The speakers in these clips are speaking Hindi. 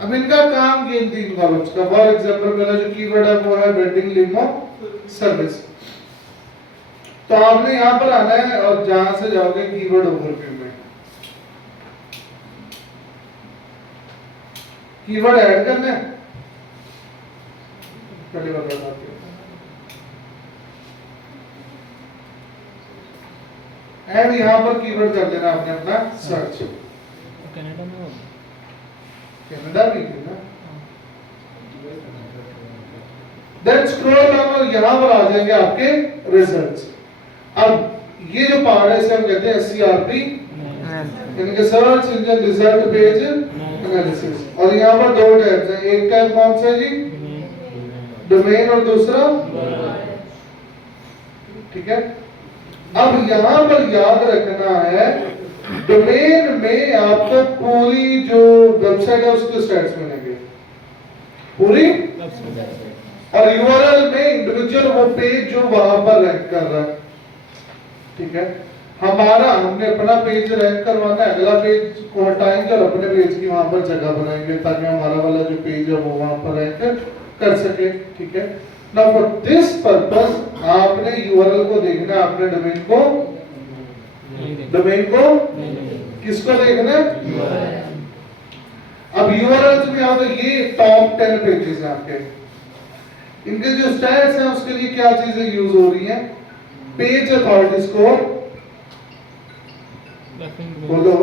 अब इनका काम ये इन 3 कॉलम्स का। फॉर एग्जांपल पहला जो कीवर्ड है वो है वेडिंग लिमो सर्विस। तो आपने यहां पर आना है और जहां से जाओगे कीवर्ड ओवरव्यू में कीवर्ड ऐड करना है, पहले बताता हूं। एंड यहां पर कीवर्ड कर देना आपने अपना सर्च। कनाडा में होगा, कनाडा भी है ना। देन स्क्रॉल डाउन और यहां पर आ जाएंगे आपके रिजल्ट्स। अब ये जो पार्ट है इसे हम कहते हैं एससीआरपी, इनके search engine result page analysis. और यहां पर 2 टैब्स हैं, एक टैब कौन सा है जी, डोमेन, और दूसरा, ठीक है। अब यहां पर याद रखना है डोमेन में आपको पूरी जो वेबसाइट है उसके स्टैट्स मिलेंगे पूरी, और यूआरएल में इंडिविजुअल वो पेज जो वहां पर रैंक कर रहा है, ठीक है। हमने अपना पेज रैंक करवाना है, अगला पेज को हटाएंगे और अपने पेज की वहां पर जगह बनाएंगे ताकि हमारा वाला जो पेज है वो वहां पर रैंक कर सके, ठीक है। नाउ फॉर दिस पर्पस आपने यूआरएल को देखना है, आपने डोमेन को किसको देखना है। अब यूआरएल में आओ तो ये टॉप 10 पेजेस हैं आपके। इनके जो स्टैट्स हैं उसके लिए क्या चीजें यूज हो रही हैं, पेज अथॉरिटी स्कोर, बोलो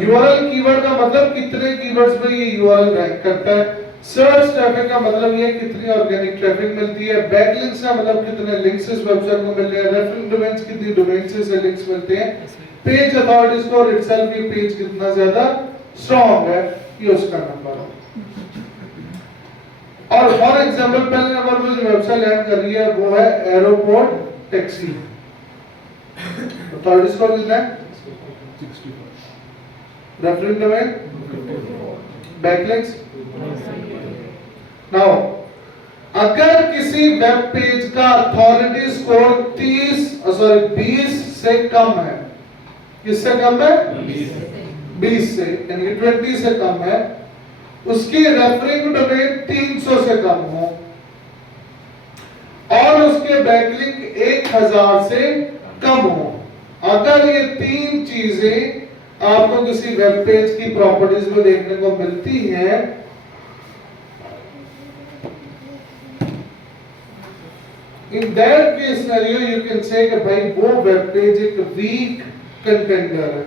यूआरएल कीवर्ड का मतलब कितने कीवर्ड्स में ये यूआरएल रैंक करता है। सर्च ट्रैफिक का मतलब ये कितनी ऑर्गेनिक ट्रैफिक मिलती है। बैकलिंक्स का मतलब कितने लिंक्स इस वेबसाइट को मिल रहे हैं। रेफरेंस डोमेन्स कितनी डोमेन से लिंक्स मिलते हैं। पेज अथॉरिटी स्कोर इटसेल्फ ये पेज कितना ज्यादा स्ट्रांग है, ये उसका नंबर है। और फॉर एग्जांपल पहले नंबर पर जो वेबसाइट लैंड कर रही है वो है एयरपोर्ट टैक्सी, अथॉरिटी स्कोर कितना है 64, रेफरेंस डोमेन, बैकलिंक्स। नाउ अगर किसी वेब पेज का अथॉरिटी स्कोर 20 से कम है, किससे कम है 20 से, यानी 20 से कम है, उसकी रेफरिंग डोमेन 300 से कम हो और उसके बैकलिंक 1000 से कम हो। अगर ये 3 चीजें आपको किसी वेब पेज की प्रॉपर्टीज में देखने को मिलती हैं, in that case scenario you can say कि भाई वो वेब पेज एक वीक कंटेंडर है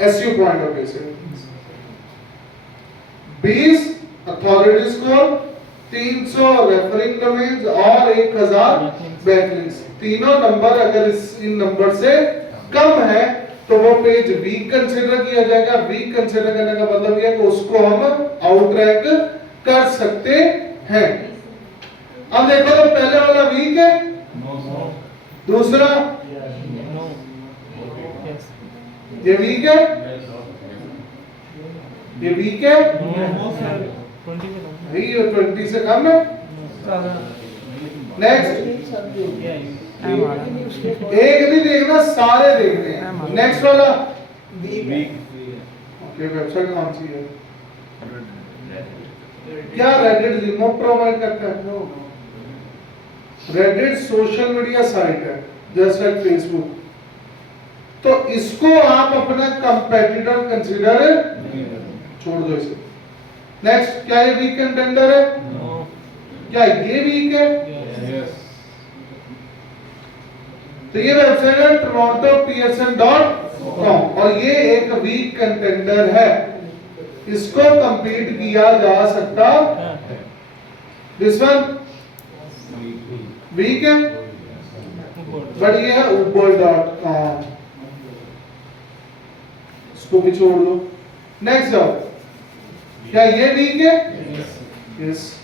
एसईओ पॉइंट ऑफ व्यू से। 20 अथॉरिटी स्कोर, 300 रेफरिंग डोमेन्स और 1000 बैकलिंक्स, तीनों नंबर अगर इन नंबर से कम है तो वो पेज वीक कंसीडर किया जाएगा। वीक कंसीडर करने का मतलब यह है कि उसको हम आउट रैंक कर सकते हैं। अब देखो तो पहले वाला वीक है, दूसरा ये वीक है, ये वीक है, नहीं ये 20 से कम है। नेक्स्ट, एक नहीं देखना, सारे देखने हैं। नेक्स्ट वाला वीक, ओके, वेबसाइट कौन सी है, क्या रेडिट लिमो प्रोवाइड करता है। रेडिट सोशल मीडिया साइट है जस्ट लाइक फेसबुक, तो इसको आप अपना कंपेटिटर कंसीडर छोड़ दो इसे। नेक्स्ट, क्या ये वीक कंटेंडर है, क्या ये वीक है, तो ये वेबसाइट है torontopearson.com और ये एक वीक कंटेंडर है, इसको कंप्लीट किया जा सकता। दिस वन वीक है, बट ये है ubol.com, इसको भी छोड़ दो। नेक्स्ट जाओ, क्या ये वीक है, यस,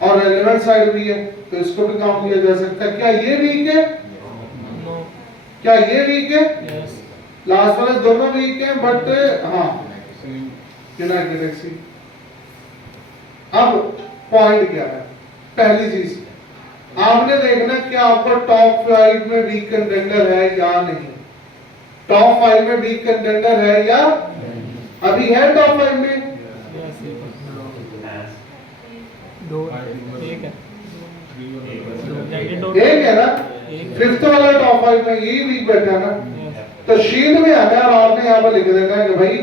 और रेलेवेंट साइट भी है तो इसको भी काउंट किया जा सकता है। क्या ये वीक है, क्या ये वीक है, लास्ट वाले दोनों वीक है, बट हाँ यूनाइटेड एक्सी। अब पॉइंट क्या है, पहली चीज आपने देखना कि आपका टॉप 5 में वीक कंटेंडर है या नहीं। टॉप 5 में वीक कंटेंडर है या अभी है टॉप 5 में? यस दो एक है दो एक है ना, एक। फिफ्थ वाला टॉप 5 में यही वीक बैठा है ना। यस तो शीट में आना है और आपने यहाँ पर लिख देना है कि भाई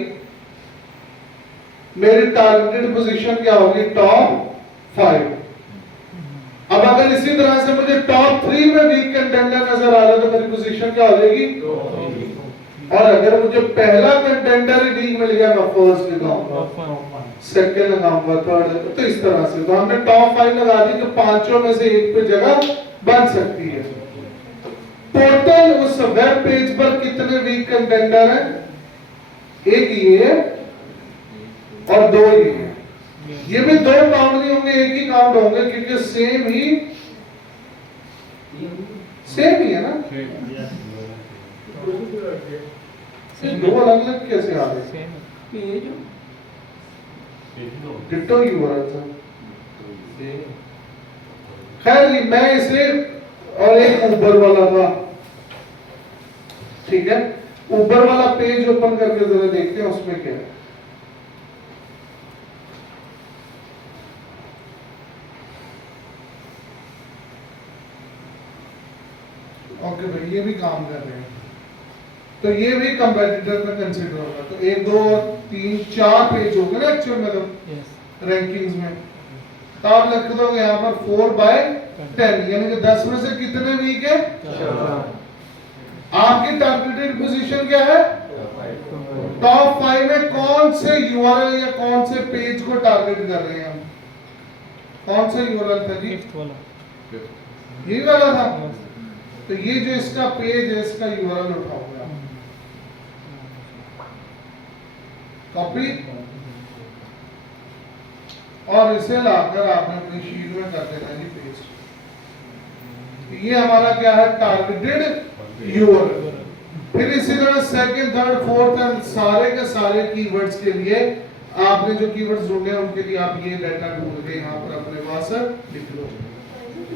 मेरी टारगेटेड पोजीशन क्या होगी, टॉप 5। अब अगर इसी तरह से मुझे टॉप 3 में वीक कंटेंडर नजर आ रहा है तो मेरी पोजीशन क्या हो जाएगी। और अगर मुझे पहला कंटेंडर ही वीक मिल गया मैं फर्स्ट लगाऊंगा, सेकंड लगाऊंगा, थर्ड, तो इस तरह से। तो हमने टॉप 5 लगा दी कि पांचों में से एक पे जगह बन सकती है। टोटल उस वेब पेज पर कितने वीक कंटेंडर हैं? एक ये है और दो ये है। ये भी दो काउंट नहीं होंगे, एक ही काउंट होंगे क्योंकि सेम ही है ना। दो अलग अलग कैसे आ गए? सेम डिट्टो ही हो रहा था। खैर जी, मैं इसे और एक ऊबर वाला था, ठीक है। ऊबर वाला पेज ओपन करके जरा देखते हैं उसमें क्या है। ओके भाई, ये भी काम कर रहे हैं तो ये भी कंपेटिटर में कंसीडर होगा। तो 1 2 3 4 पेज हो गए ना एक्चुअल में, तो यस रैंकिंग्स में। तो आप लिख दोगे यहाँ पर 4/10, यानी कि 10 में से कितने वीक है? आपकी टारगेटेड पोजीशन क्या है? टॉप 5 में कौन से यूआरएल या कौन से पेज को टारगेट कर रहे हैं हम? कौन सा यूआरएल था जी? फिफ्थ वाला यही वाला था। यस तो ये जो इसका पेज है इसका यूआरएल उठाओगे आप, कॉपी, और इसे लाकर आपने अपनी शीट में कर देना जी पेस्ट। ये हमारा क्या है? Targeted URL. फिर इसी तरह सेकंड, थर्ड, फोर्थ एंड सारे के सारे कीवर्ड्स के लिए आपने जो कीवर्ड्स ढूंढे हैं उनके लिए आप ये डाटा ढूंढ के यहाँ पर अपने पास लिख लो।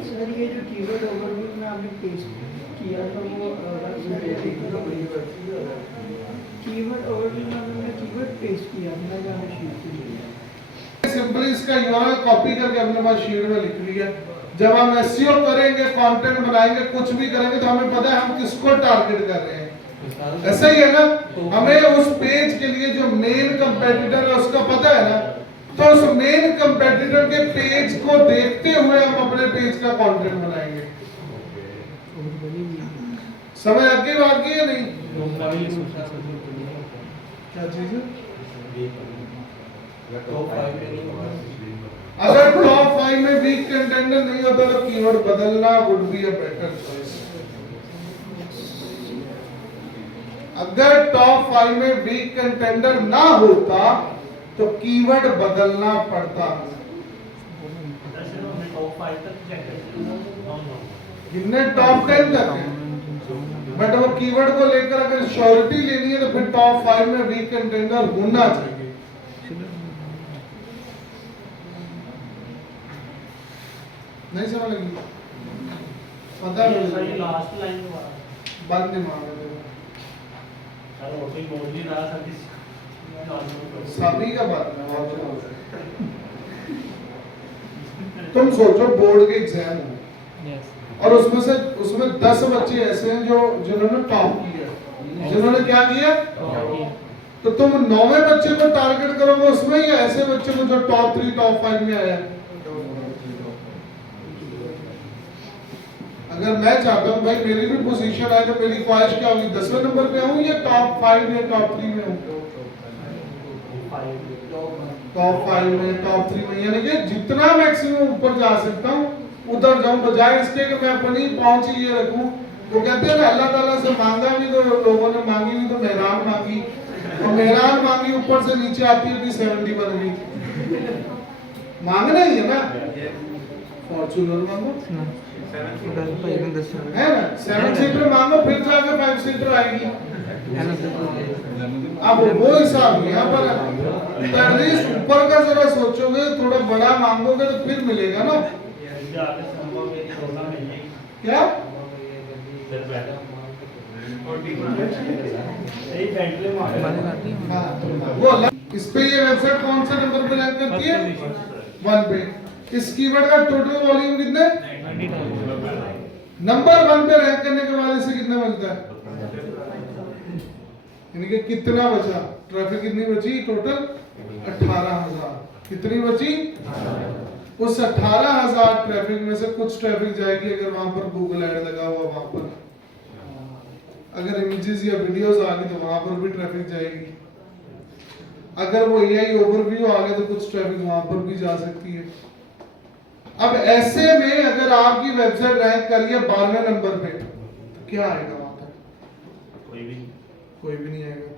सर ये जो कीवर्ड ओवरव्यू में आपने पेस्ट किया था वो कीवर्ड ओवरव्यू में हमने कीवर्ड पेस्ट किया था ना, जो शीट के लिए सिंपली इसका यूआरएल कॉपी करके अपने पास शीट में लिख लिया। जब हम एसईओ करेंगे, कंटेंट बनाएंगे, कुछ भी करेंगे तो हमें पता है हम किसको टारगेट कर रहे हैं। ऐसा ही है ना, हमें उस पेज के लिए जो मेन कंपेटिटर है उसका पता है ना, तो उस मेन कंपेटिटर के पेज को देखते हुए हम अपने पेज का कंटेंट बनाएंगे। समझ आगे बात की है नहीं? क्या चीज है? अगर टॉप 5 में वीक कंटेंडर नहीं होता तो कीवर्ड बदलना would be a better choice. अगर टॉप 5 में वीक कंटेंडर ना होता तो कीवर्ड बदलना पड़ता। जिनने टॉप 10 तक है, बट वो कीवर्ड को लेकर अगर श्योरिटी लेनी है तो फिर टॉप 5 में वीक कंटेंडर होना चाहिए। नहीं समझ लगी? पता है लास्ट लाइन बंद दिमाग है सभी का बात है। तुम सोचो बोर्ड के एग्जाम हो यस और उसमें 10 बच्चे ऐसे हैं जो जिन्होंने टॉप किया, जिन्होंने क्या किया, तो तुम 9वें बच्चे को टारगेट करोगे उसमें या ऐसे बच्चे को जो टॉप 3 टॉप 5 में आया? अगर मैं चाहता हूँ भाई मेरी भी पोजीशन है तो मेरी ख्वाहिश क्या होगी, 10वें नंबर पे आऊँ या टॉप 5 या टॉप 3 में हूँ? टॉप 5 में, टॉप 3 में, यानी कि जितना मैक्सिमम ऊपर जा सकता हूँ उधर जाऊं, बजाय इसके कि मैं अपनी पहुंच ही ये रखूं। वो कहते हैं ना अल्लाह ताला से मांगा भी तो लोगों ने मांगी भी तो मेहरान मांगी, और मेहरान मांगी ऊपर से नीचे आती है 70 बन गई। मांगना ही है ना, फॉर्च्यूनर मांगो है ना, 7 सीटर मांगो फिर जाके 5 सीटर आएगी। अब वो हिसाब यहाँ पर एटलीस्ट ऊपर का जरा सोचोगे, थोड़ा बड़ा मांगोगे तो फिर मिलेगा ना। क्या वो इस पे ये वेबसाइट कौन सा नंबर पे रैंक करती है? 1 पे। इस कीवर्ड का टोटल वॉल्यूम कितना है? 90,000 नंबर 1 पे रैंक करने के बाद इसे कितना मिलता है? यानी कि कितना बचा? ट्रैफिक कितनी बची टोटल? 18,000। कितनी बची? उस 18,000 ट्रैफिक में से कुछ ट्रैफिक जाएगी अगर वहां पर गूगल ऐड लगा हुआ, वहां पर अगर इमेजेस या वीडियोस आ गई तो वहां पर भी ट्रैफिक जाएगी। अगर वो एआई ओवरव्यू आ गया तो कुछ ट्रैफिक वहां पर भी जा सकती है। अब ऐसे में अगर आपकी वेबसाइट रैंक करी है 12वें नंबर पे तो क्या आएगा वहां तक? कोई भी नहीं आएगा।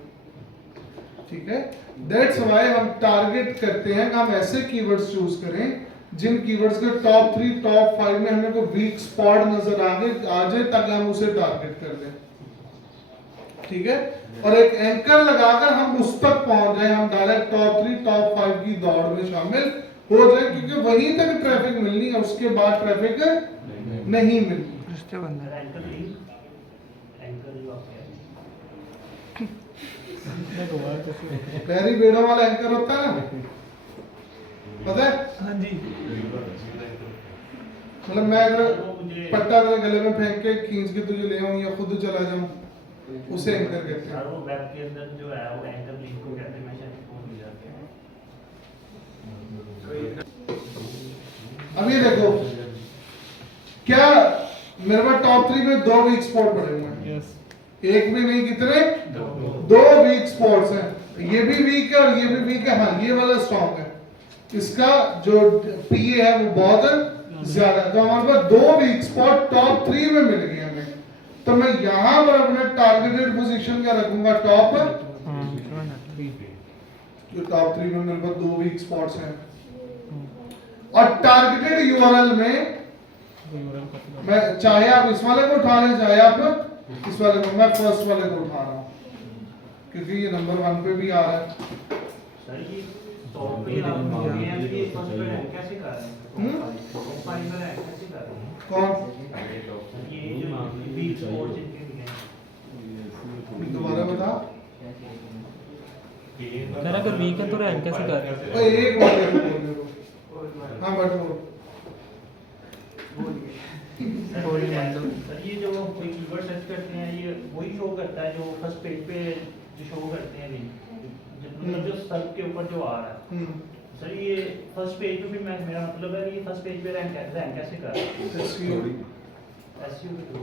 ठीक है, दैट्स व्हाई हम टारगेट करते हैं कि हम ऐसे कीवर्ड्स चूज करें जिन कीवर्ड्स के टॉप 3 टॉप 5 में हमें को वीक स्पॉट नजर आ जाए ताकि हम उसे टारगेट कर लें। ठीक है, और एक एंकर लगाकर हम उस तक पहुंच जाए, हम डायरेक्ट टॉप 3 टॉप 5 की दौड़ में शामिल हो जाए, क्योंकि वहीं तक ट्रैफिक मिलनी है, उसके बाद ट्रैफिक नहीं मिलनी। रिश्ते बंदा पैरी बेड़ों वाला एंकर होता है ना, पता है? हाँ जी मतलब मैं अगर पट्टा तेरे गले में फेंक के खींच के तुझे ले आऊं या खुद चला जाऊं, उसे एंकर कहते हैं। वो वेब के अंदर जो है वो एंकर लिंक को कहते हैं, मैं शायद भूल भी जाते हैं। अब ये देखो, क्या मेरे पास टॉप 3 में 2 वीक स्पॉट पड़े हुए हैं। यस एक भी नहीं, कितने? 2 वीक स्पॉट्स हैं। ये भी वीक है और ये भी वीक है। हाँ, ये वाला स्ट्रॉन्ग है, इसका जो पीए है वो बहुत ज्यादा है। तो हमारे पास 2 वीक स्पॉट टॉप 3 में मिल गए हमें। तो मैं यहां पर अपने टारगेटेड पोजीशन क्या रखूंगा? टॉप 3। जो टॉप 3 में मेरे पास 2 वीक स्पॉट्स हैं। और टारगेटेड यूआरएल में मैं, चाहे आप इस वाले को उठा लें चाहे आप इस वाले को, मैं फर्स्ट वाले को उठा रहा हूं क्योंकि ये नंबर 1 पे भी आ रहा है। सर ये टॉप पे आप ये फर्स्ट पे रैंक कैसे कर रहे हैं? टॉप 5 में रैंक कैसे कर रहे हैं? कौन? ये जो वीक स्पोर्ट्स इनके दिए दोबारा बता। कह रहा अगर वीक है तो रैंक कैसे कर रहे हैं? ओए एक बार बोल दे। हां बट वो सर ये जो कोई कीवर्ड सर्च करते हैं ये वही शो करता है जो फर्स्ट पेज पे जो शो करते हैं मतलब जो सर्च के ऊपर जो आ रहा है। सर ये फर्स्ट पेज पे भी मैं, मेरा मतलब है कि ये फर्स्ट पेज पे रैंक कैसे कर रहा है? एसईओ एसईओ के थ्रू।